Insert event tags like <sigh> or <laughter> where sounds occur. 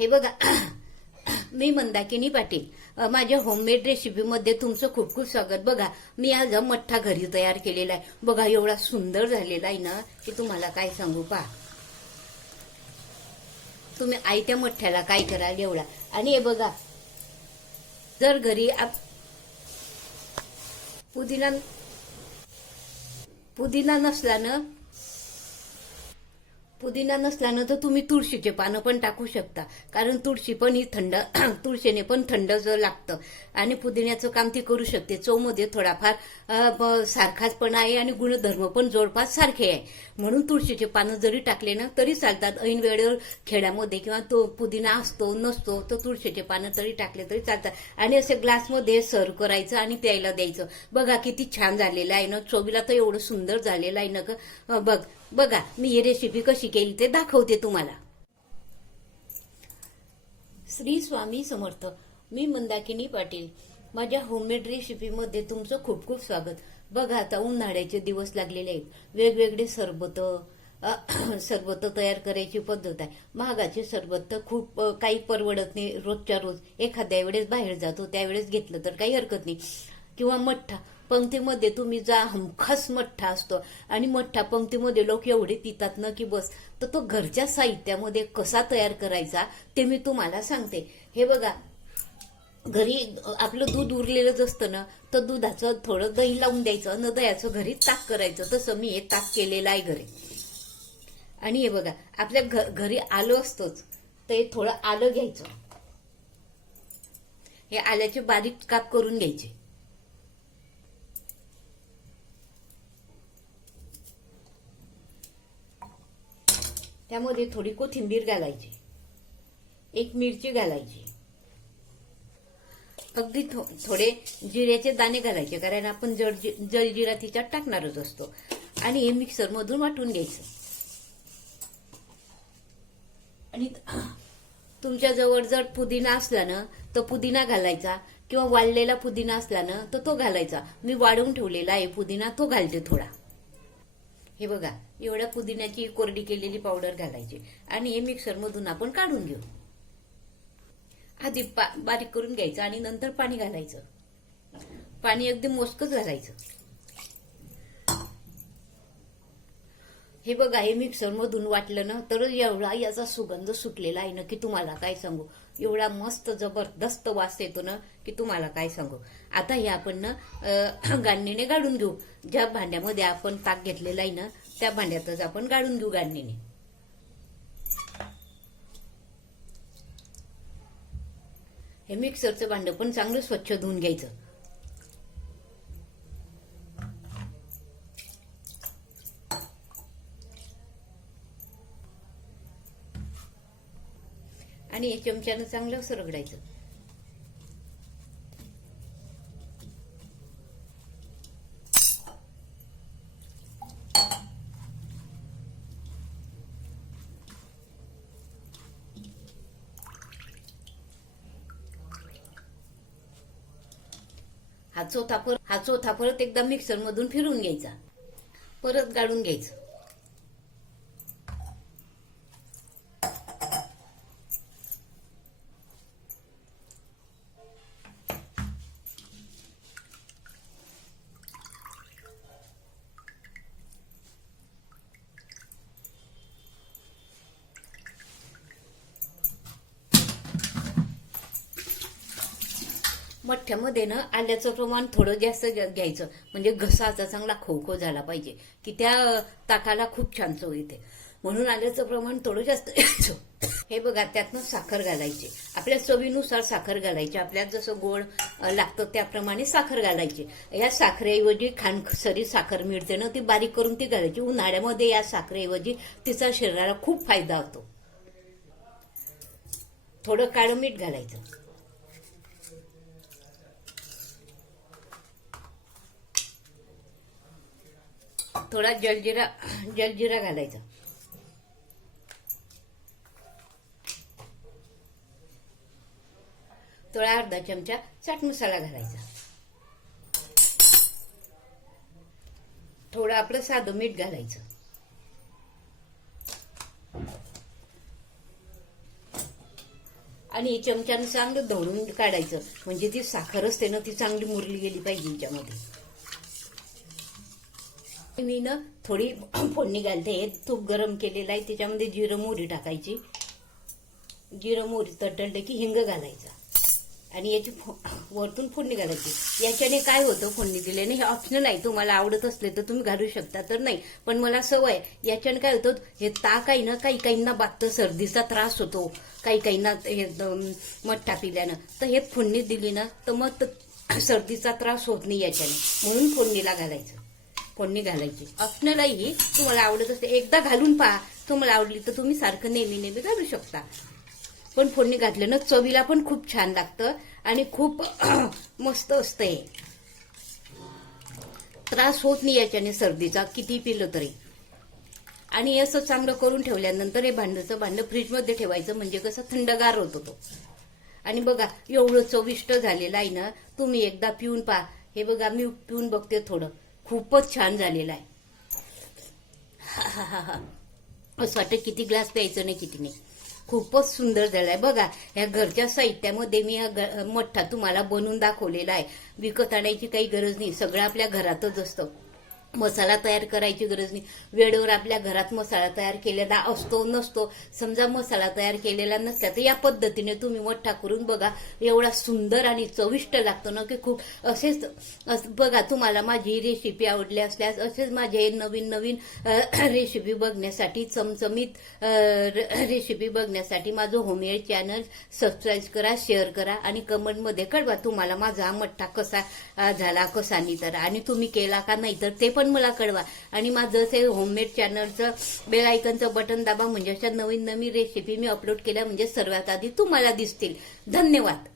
हे बघा <coughs> मी मंदाकिनी पाटील. माझ्या होममेड रेसिपीमध्ये तुमचं खूप खूप स्वागत. बघा मी आज मठ्ठा घरी तयार केलेला आहे. बघा एवढा सुंदर झालेला आहे ना की तुम्हाला काय सांगू पहा. तुम्ही आयत्या मठ्ठ्याला काय कराल एवढा. आणि हे बघा जर घरी आप पुदिना पुदिना नसला ना पुदिना नसल्यानं तर तुम्ही तुळशीचे पानं पण टाकू शकता. कारण तुळशी पण ही थंड <clears throat> तुळशीने पण थंड जर लागतं. आणि पुदिन्याचं काम ती करू शकते. चवमध्ये थोडाफार सारखाच पण आहे आणि गुणधर्म पण जवळपास सारखे आहे. म्हणून तुळशीचे पानं जरी टाकले ना तरी चालतात. ऐन वेळेवर खेड्यामध्ये किंवा तो पुदिना असतो नसतो तर तुळशीचे पानं तरी टाकले तरी चालतात. आणि असे ग्लासमध्ये सर्व करायचं आणि प्यायला द्यायचं. बघा किती छान झालेलं आहे ना. चवीला तर एवढं सुंदर झालेलं आहे ना ग. बघ. बघा मी ही रेसिपी कशी केली ते दाखवते तुम्हाला. श्री स्वामी समर्थ मी मंदाकिनी पाटील. माझ्या होममेड रेसिपीमध्ये तुमचं खूप खूप स्वागत. बघा आता उन्हाळ्याचे दिवस लागलेले आहेत. वेगवेगळे सरबत <clears throat> सरबत तयार करायची पद्धत आहे. महागाचे सरबत तर खूप काही परवडत नाही रोजच्या रोज. एखाद्या वेळेस बाहेर जातो त्यावेळेस घेतलं तर काही हरकत नाही. किंवा मठ्ठा. पंक्तीमध्ये तुम्ही जा हमखास मठ्ठा असतो. आणि मठ्ठा पंक्तीमध्ये लोक एवढे पितात ना की बस. तर तो घरच्या साहित्यामध्ये कसा तयार करायचा ते मी तुम्हाला सांगते. हे बघा घरी आपलं दूध उरलेलंच असतं ना तर दुधाचं थोडं दही लावून द्यायचं आणि दह्याचं घरी ताक करायचं. तसं मी हे ताक केलेलं आहे घरी. आणि हे बघा आपल्या घ- घरी आलं असतंच तर हे थोडं आलं घ्यायचं. हे आल्याचे बारीक काप करून घ्यायचे. त्यामध्ये थोडी कोथिंबीर घालायची. एक मिरची घालायची. अगदी थो- थोडे जिऱ्याचे दाणे घालायचे कारण आपण जड जलजिरा तिच्यात टाकणारच असतो. आणि हे मिक्सर मधून वाटून घ्यायचं. आणि <clears throat> तुमच्याजवळ जर पुदिना असला ना तर पुदिना घालायचा. किंवा वाळलेला पुदिना असला ना तर तो घालायचा. मी वाढवून ठेवलेला आहे पुदिना तो घालते थोडा. हे बघा एवढ्या पुदिन्याची कोरडी केलेली पावडर घालायची. आणि हे मिक्सर मधून आपण काढून घेऊ. आधी बारीक करून घ्यायचं आणि नंतर पाणी घालायचं. पाणी अगदी मोजकच घालायचं. हे बघा हे मिक्सर मधून वाटलं ना तर एवढा याचा सुगंध सुटलेला आहे ना की तुम्हाला काय सांगू? एवढा मस्त जबरदस्त वास येतो ना की तुम्हाला काय सांगू. आता हे आपण ना अं, <clears throat> गाडून घेऊ. ज्या भांड्यामध्ये आपण ताक घेतलेला आहे ना त्या भांड्यातच आपण गाडून घेऊ गाडणीने. हे मिक्सरचं भांडं पण चांगलं स्वच्छ धुवून घ्यायचं. आणि चमच्यानं चांगलं सरगडायचं. हा चोथा परत हा चोथा परत एकदा मिक्सर मधून फिरून घ्यायचा. परत गाळून घ्यायचं. मठ्ठ्यामध्ये ना आल्याचं प्रमाण थोडं जास्त घ्यायचं. म्हणजे घसाचा चांगला खो झाला पाहिजे की त्या ताकाला खूप छान चव येते. म्हणून आल्याचं प्रमाण थोडं जास्त घ्यायचं. हे बघा त्यातनं साखर घालायची. आपल्या चवीनुसार साखर घालायची. आपल्यात जसं गोड लागतं त्याप्रमाणे साखर घालायची. या साखरेऐवजी खानसरी साखर मिळते ना ती बारीक करून ती घालायची. उन्हाळ्यामध्ये या साखरेऐवजी तिचा शरीराला खूप फायदा होतो. थोडं काळं मीठ घालायचं. थोडा जलजिरा जलजिरा घालायचा. थोडा अर्धा चमचा चाट मसाला घालायचा. थोडं आपलं साधं मीठ घालायचं. आणि चमच्यानं चांगलं दळून काढायचं. म्हणजे ती साखर असते ना ती चांगली मुरली गेली पाहिजे याच्यामध्ये मी ना थोडी <coughs> फोडणी घालते. तूप गरम केलेलं आहे त्याच्यामध्ये जिरं मोहरी टाकायची. जिरं मोहरी तटलं की हिंग घालायचा. आणि याची फो- <coughs> वरतून फोडणी घालायची. याच्याने काय होतं फोडणी दिल्याने? हे ऑप्शनल आहे. तुम्हाला आवडत असले तर तुम्ही घालू शकता तर नाही. पण मला सवय आहे. याच्याने काय होतं हे ताक आहे ना काही काहींना बागतं सर्दीचा त्रास होतो. काही काहींना हे मठ्ठा पिल्यानं तर हे फोडणी दिली ना तर मग त- <coughs> सर्दीचा त्रास होत नाही याच्याने. म्हणून फोडणीला घालायचं. फोडणी घालायची. ऑप्शनल आहे ही तुम्हाला आवडत असते. एकदा घालून पहा. तुम्हाला आवडली तर तुम्ही सारखं नेहमी नेहमी घालू शकता. पण फोडणी घातल्यानं चवीला पण खूप छान लागतं आणि खूप <clears throat> मस्त असतं हे त्रास होत नाही याच्याने सर्दीचा किती पिलं तरी. आणि हे असं चांगलं करून ठेवल्यानंतर हे भांडचं भांडं फ्रीजमध्ये ठेवायचं म्हणजे कसं थंडगार होतो तो आणि बघा एवढं चविष्ट झालेलं आहे ना तुम्ही एकदा पिऊन पहा. हे बघा मी पिऊन बघते थोडं. खूपच छान झालेला आहे. <laughs> असं वाटतं किती ग्लास प्यायचं नाही किती नाही. खूपच सुंदर झालाय. बघा ह्या घरच्या साहित्यामध्ये मी हा ग- मठ्ठा तुम्हाला बनवून दाखवलेला आहे. विकत आणायची काही गरज नाही. सगळं आपल्या घरातच असतं. मसाला तयार करायची गरज नाही. वेळेवर आपल्या घरात मसाला तयार केलेला असतो नसतो. समजा मसाला तयार केलेला नसला तर या पद्धतीने तुम्ही मठ्ठा करून बघा एवढा सुंदर आणि चविष्ट लागतो ना की खूप. असेच बघा तुम्हाला माझी रेसिपी आवडली असल्यास असेच माझे नवीन नवीन रेसिपी बघण्यासाठी चमचमीत रेसिपी बघण्यासाठी माझं होममेड चॅनल सबस्क्राईब करा शेअर करा आणि कमेंटमध्ये कळवा तुम्हाला माझा हा मठ्ठा कसा झाला कसा नाही तर आणि तुम्ही केला का नाही तर ते पण पण मला कळवा. आणि माझं असे होममेड चॅनलचं बेल आयकनचं बटन दाबा म्हणजे अशा नवीन नवीन रेसिपी मी अपलोड केल्या म्हणजे सर्वात आधी तुम्हाला दिसतील. धन्यवाद.